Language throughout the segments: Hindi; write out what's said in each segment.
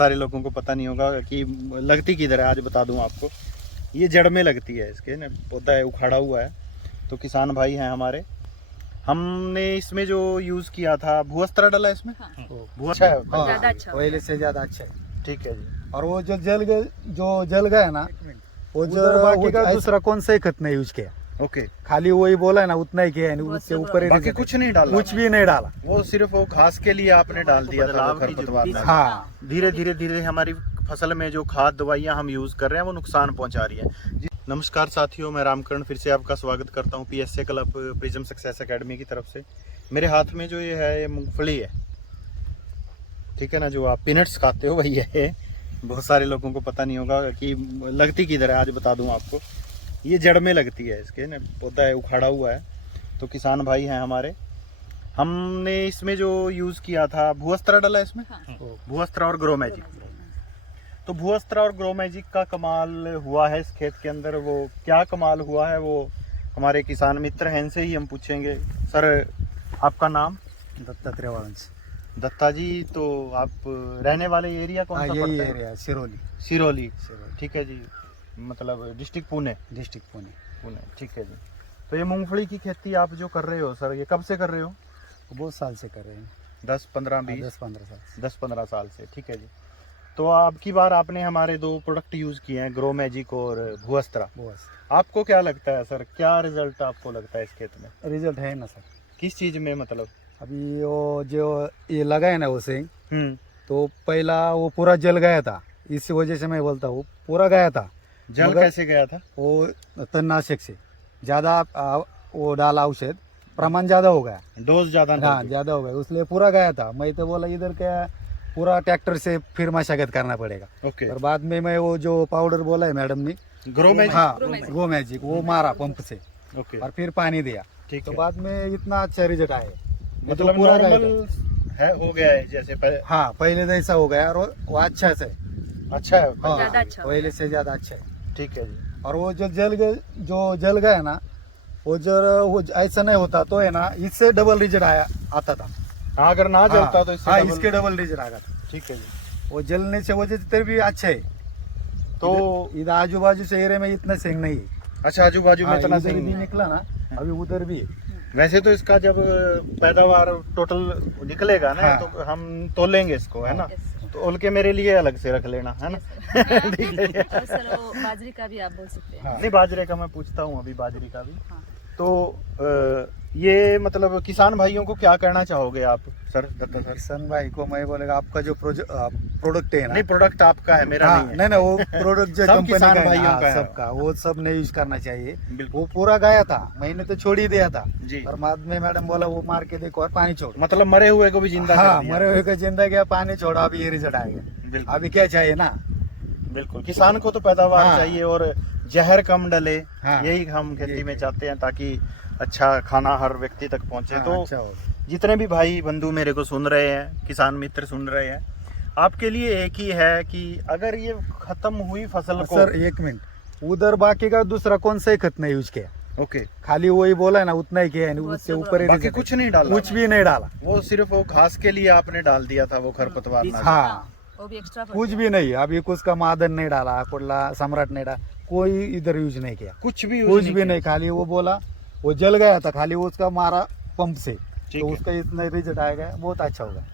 सारे लोगों को पता नहीं होगा कि लगती किधर है। आज बता दूं आपको, ये जड़ में लगती है, इसके ना पौधा है उखाड़ा हुआ है। तो किसान भाई हैं हमारे, हमने इसमें जो यूज़ किया था भूअस्त्र डाला इसमें। हाँ। भूअ अच्छा है, हाँ, ज्यादा अच्छा पहले से ज्यादा अच्छा है। ठीक है जी। और वो जो जल गया ना, वो उधर बाकी का ऐसा- दूसरा कौन सा ही खत नहीं यूज किया, ओके, खाली वही बोला है ना उतना ही किया है, बहुत उससे सब ऊपर ही बाकी नहीं कुछ नहीं डाला, कुछ भी नहीं डाला। वो सिर्फ वो घास के लिए आपने डाल दिया था, वो खरपतवार डाल। हाँ, धीरे धीरे हमारी फसल में जो खाद दवाइयाँ हम यूज़ कर रहे हैं वो नुकसान पहुंचा रही है जी। नमस्कार साथियों, मैं रामकरण फिर से आपका स्वागत करता हूं PSA club prism success academy की तरफ से। मेरे हाथ में जो ये है, ये मूंगफली है, ठीक है ना, जो आप पीनट्स खाते हो वही है। बहुत सारे लोगों को पता नहीं होगा कि लगती किधर है। आज बता दूं आपको, ये जड़ में लगती है, इसके ना पौधा है उखाड़ा हुआ है। तो किसान भाई हैं हमारे, हमने इसमें जो यूज़ किया था भूअस्त्र डाला इसमें। हाँ। भूअस्त्र और ग्रो मैजिक। तो भूअस्त्र और ग्रो मैजिक का कमाल हुआ है इस खेत के अंदर। वो क्या कमाल हुआ है वो हमारे किसान मित्र हैं, इनसे ही हम पूछेंगे। सर, आपका नाम? दत्तात्रेय वाळुंज। दत्ता जी, तो आप रहने वाले एरिया कौन हाँ, सा यही पड़ता है? एरिया सिरोली, सिरोली, सिरोली ठीक है जी, मतलब डिस्ट्रिक्ट पुणे। डिस्ट्रिक्ट पुणे। पुणे, ठीक है जी। तो ये मूंगफली की खेती आप जो कर रहे हो सर, ये कब से कर रहे हो? बहुत साल से कर रहे हैं, 10, 15, 20, 10-15 साल से। 10-15 साल से, ठीक है जी। तो अब की बार आपने हमारे 2 प्रोडक्ट यूज़ किए हैं, ग्रो मैजिक और भूअस्त्र। बस आपको क्या लगता है सर, क्या रिजल्ट आपको लगता है इस खेत में? रिजल्ट है ना सर। किस चीज़ में मतलब? अभी वो जो ये लगा है ना उसे, तो तो पहला वो पूरा जल गया था, इस वजह से मैं बोलता हूँ पूरा गया था। जल मगर- कैसे गया था? वो तणनाशक से ज़्यादा वो डाला औषध, प्रमाण ज़्यादा हो गया। डोज ज्यादा हाँ, डाल दी। ज़्यादा हो गया, इसलिए पूरा गया था। मैं तो बोला इधर क्या पूरा ट्रैक्टर से फिर मशागत करना पड़ेगा। ओके, और बाद में मैं वो जो पाउडर बोला है मैडम ने, ग्रो मैजिक। हाँ, ग्रो मैजिक। ग्रो मैजिक, वो मारा पंप से ओके, और फिर पानी दिया, ठीक तो है। बाद में इतना अच्छा रिजल्ट आया। मैं तो मतलब पूरा गया नॉर्मल था। है, हो गया है जैसे हाँ, पहले जैसा हो गया, और वो अच्छा से, अच्छा है। हाँ, ज्यादा अच्छा हो पहले से ज्यादा अच्छा है। ठीक है जी। और वो जो जल गया ना, वो ऐसा नहीं होता तो है ना, इससे डबल रिजल्ट आता था। हाँ, अगर ना जलता तो इससे हाँ, डबल- इसके डबल रिजल्ट आया था। ठीक है जी। वो जलने से वजह से भी अच्छा है। तो इधर आजू बाजू से एरिया में इतना सेंग नहीं है। अच्छा, आजू बाजू में हाँ, इतना इधर सही भी नहीं। निकला ना, अभी उधर भी है। वैसे तो इसका जब पैदावार टोटल निकलेगा ना, हाँ। तो हम तोलेंगे इसको, है ना। Yes, तो ओल के मेरे लिए अलग से रख लेना, है ना। ठीक है जी। और सर वो बाजरी का भी आप बोल सकते हैं। हाँ। नहीं, बाजरे का मैं पूछता हूँ अभी, बाजरे का भी। हाँ। तो ये मतलब किसान भाइयों को क्या कहना चाहोगे आप सर, दत्ता सर? किशन भाई को मैं बोलेगा, आपका जो प्रोडक्ट है ना, नहीं, प्रोडक्ट आपका है, मेरा हाँ, नहीं है। नहीं वो प्रोडक्ट जो सब कंपनी किसान का है, भाइयों हाँ, का है। सबका, वो सब ने यूज करना चाहिए। बिल्कुल वो पूरा गया था, मैंने तो छोड़ ही दिया था। जी। और बाद में मैडम बोला वो मार के देखो और पानी छोड़। मतलब मरे हुए को भी जिंदा हाँ, कर दिया। मरे हुए का जिंदा गया, पानी छोड़ा, अभी ये रिजल्ट आएगा। बिल्कुल अभी क्या चाहिए ना। बिल्कुल, किसान को तो पैदावार हाँ। चाहिए और जहर कम डले, हाँ। यही हम खेती यही। में चाहते हैं, ताकि अच्छा खाना हर व्यक्ति तक पहुंचे। हाँ, तो अच्छा होगा। जितने भी भाई बंधु मेरे को सुन रहे हैं, किसान मित्र सुन रहे हैं, आपके लिए एक ही है कि अगर ये खत्म हुई फसल को, सर एक मिनट, उधर बाकी का दूसरा कौन सा ही खत नहीं यूज किया, ओके, खाली वही बोला है ना उतना ही किया है, बहुत उससे सब ऊपर ही बाकी result कुछ है। नहीं डाला, कुछ भी नहीं डाला। वो सिर्फ वो घास के लिए आपने डाल दिया था, वो खरपतवार नाशक। हाँ, वो भी एक्स्ट्रा कुछ भी नहीं, अभी कुछ का मादन नहीं डाला, कुडला सम्राट नहीं डाला, कोई इधर यूज नहीं किया, कुछ भी कुछ यूज भी नहीं। खाली वो बोला वो जल गया था, खाली वो उसका मारा पंप से, ठीक तो है। उसका इतना रिजल्ट आएगा, बहुत अच्छा होगा।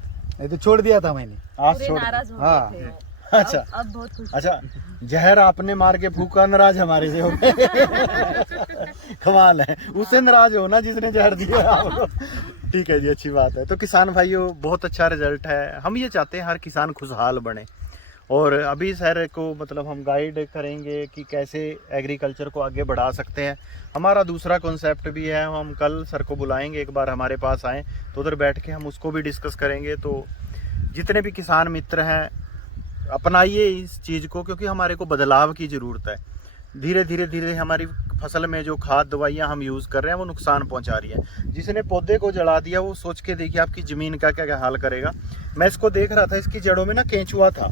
नहीं तो छोड़ दिया था मैंने। आज पूरे छोड़, नाराज हो हाँ। गए थे वो। अच्छा। अब बहुत खुश। अच्छा, जहर आपने मार के भूखा नाराज हमारे से हो गए। कमाल है, उससे नाराज हो ना जिसने जहर दिया आपको। ठीक है जी, अच्छी बात है। तो किसान भाइयों, बहुत अच्छा रिजल्ट है। हम ये चाहते हैं हर किसान खुशहाल बने, और अभी सर को मतलब हम गाइड करेंगे कि कैसे एग्रीकल्चर को आगे बढ़ा सकते हैं। हमारा दूसरा कॉन्सेप्ट भी है, हम कल सर को बुलाएंगे, एक बार हमारे पास आएँ तो उधर बैठ के हम उसको भी डिस्कस करेंगे। तो जितने भी किसान मित्र हैं, अपनाइए इस चीज़ को, क्योंकि हमारे को बदलाव की ज़रूरत है। धीरे धीरे हमारी फसल में जो खाद दवाइयाँ हम यूज़ कर रहे हैं वो नुकसान पहुंचा रही है। जिसने पौधे को जला दिया, वो सोच के देखिए आपकी ज़मीन का क्या क्या हाल करेगा। मैं इसको देख रहा था, इसकी जड़ों में ना केंचुआ था,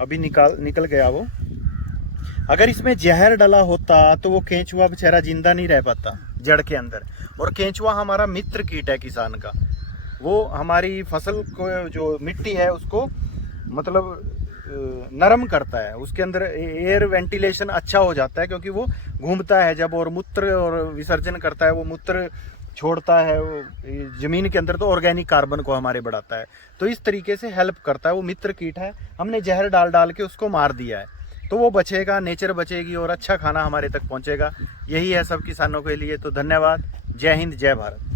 अभी निकल गया वो। अगर इसमें जहर डला होता तो वो केंचुआ बेचारा जिंदा नहीं रह पाता जड़ के अंदर। और केंचुआ हमारा मित्र कीट है किसान का, वो हमारी फसल को जो मिट्टी है उसको मतलब नरम करता है, उसके अंदर एयर वेंटिलेशन अच्छा हो जाता है, क्योंकि वो घूमता है जब और मूत्र और विसर्जन करता है, वो मूत्र छोड़ता है वो जमीन के अंदर, तो ऑर्गेनिक कार्बन को हमारे बढ़ाता है। तो इस तरीके से हेल्प करता है। वो मित्र कीट है, हमने जहर डाल डाल के उसको मार दिया है, तो वो बचेगा, नेचर बचेगी और अच्छा खाना हमारे तक पहुंचेगा। यही है सब किसानों के लिए। तो धन्यवाद। जय हिंद, जय भारत।